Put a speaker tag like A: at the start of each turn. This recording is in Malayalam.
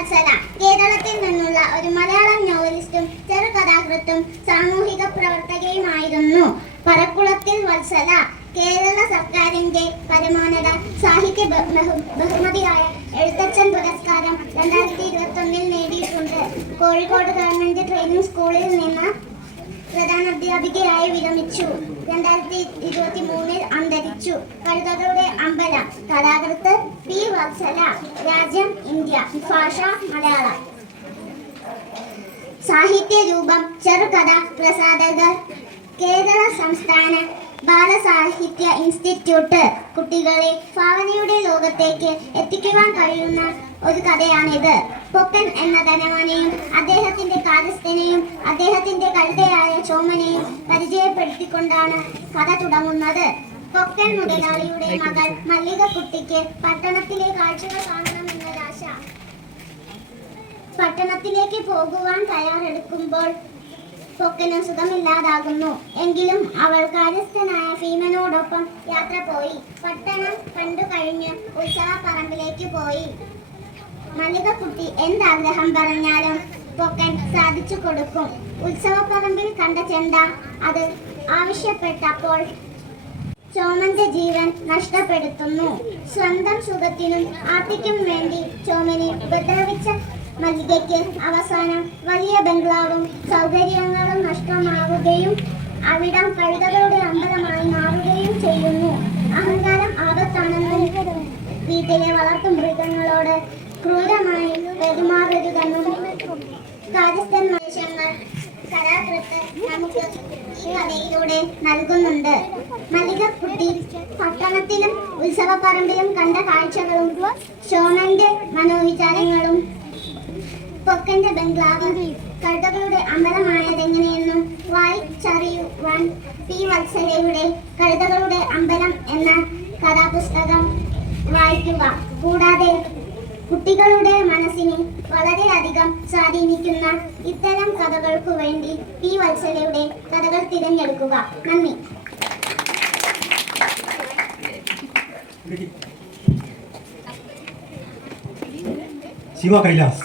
A: വത്സല കേരളത്തിൽ നിന്നുള്ള ഒരു മലയാളം നോവലിസ്റ്റും ചെറുകഥാകൃത്തും സാമൂഹിക പ്രവർത്തകയുമായിരുന്നു. പറക്കുളത്തിൽ വത്സല കേരള സർക്കാരിന്റെ പരമോന്നത സാഹിത്യ ബഹുമതിയായ എഴുത്തച്ഛൻ പുരസ്കാരം രണ്ടായിരത്തി ഇരുപത്തി ഒന്നിൽ നേടിയിട്ടുണ്ട്. കോഴിക്കോട് ഗവൺമെന്റ് ട്രെയിനിങ് സ്കൂളിൽ നിന്ന് അധ്യാപികയായി വിരമിച്ചു. രണ്ടായിരത്തി ഇരുപത്തി മൂന്നിൽ അന്തരിച്ചു. കഴുതകളുടെ അമ്പലം. കലാകൃത്ത് പി വത്സല. രാജ്യം ഇന്ത്യ. ഭാഷ മലയാളം. സാഹിത്യ രൂപം. ചെറുകഥ. പ്രസാധകർ. കേരള സംസ്ഥാന ബാലസാഹിത്യ ഇൻസ്റ്റിറ്റ്യൂട്ട്. കുട്ടികളെ ഭാവനയുടെ ലോകത്തേക്ക് എത്തിക്കുവാൻ കഴിയുന്ന ഒരു കഥയാണിത്. പൊക്കൻ എന്ന ധനവാനെയും അദ്ദേഹത്തിന്റെ കാര്യസ്ഥനെയും അദ്ദേഹത്തിന്റെ കഴുതയായ ചോമനെയും പരിചയപ്പെടുത്തിക്കൊണ്ടാണ് കഥ തുടങ്ങുന്നത്. പൊക്കൻ മുതലാളിയുടെ മകൾ മല്ലികക്കുട്ടിക്ക് പട്ടണത്തിലെ കാഴ്ചകൾ കാണണമെന്നൊരാശ പട്ടണത്തിലേക്ക് പോകുവാൻ തയ്യാറെടുക്കുമ്പോൾ പൊക്കന് സുഖമില്ലാതാകുന്നു. എങ്കിലും അവൾ കാര്യസ്ഥനായ ഭീമനോടൊപ്പം യാത്ര പോയി. പട്ടണം കണ്ടു കഴിഞ്ഞ് ഉത്സവ പറമ്പിലേക്ക് പോയി. മല്ലികക്കുട്ടി എന്താഗ്രഹം പറഞ്ഞാലും പൊക്കൻ സാധിച്ചു കൊടുക്കും. ഉത്സവപ്പറമ്പിൽ കണ്ട ചെണ്ട അത് ആവശ്യപ്പെട്ടപ്പോൾ ചോമന്റെ ജീവൻ നഷ്ടപ്പെടുത്തുന്നു. സ്വന്തം സുഖത്തിനും ആർത്തിക്കും വേണ്ടി ചോമനെ ഉപദ്രവിച്ച മല്ലികയ്ക്ക് അവസാനം വലിയ ബംഗ്ലാവും സൗകര്യങ്ങളും നഷ്ടമാവുകയും അവിടം കഴുതകളുടെ അമ്പലമായി മാറുകയും ചെയ്യുന്നു. അഹങ്കാരം ആപത്താണെന്നും വീട്ടിലെ വളർത്തു മൃഗങ്ങളോട് ക്രൂരമായി പെരുമാറരുതെന്നും കാര്യസ്ഥൻ മനുഷ്യങ്ങൾ കലാകൃത്ത് നമുക്ക് ഈ കഥയിലൂടെ നൽകുന്നുണ്ട്. മല്ലികക്കുട്ടി പട്ടണത്തിലും ഉത്സവപ്പറമ്പിലും കണ്ട കാഴ്ചകളും ഷോണന്റെ മനോവിചാരങ്ങളും പൊക്കന്റെ ബംഗ്ലാവ് കഴുതകളുടെ അമ്പലമായതെങ്ങനെയെന്നും വായിച്ചറിയുവാൻ പി വത്സലയുടെ കഴുതകളുടെ അമ്പലം എന്ന കഥാപുസ്തകം വായിക്കുക. കൂടാതെ കുട്ടികളുടെ മനസ്സിനെ വളരെയധികം സ്വാധീനിക്കുന്ന ഇത്തരം കഥകൾക്കു വേണ്ടി പി വത്സലയുടെ കഥകൾ തിരഞ്ഞെടുക്കുക. നന്ദി.
B: ശിവ കൈലാസ്.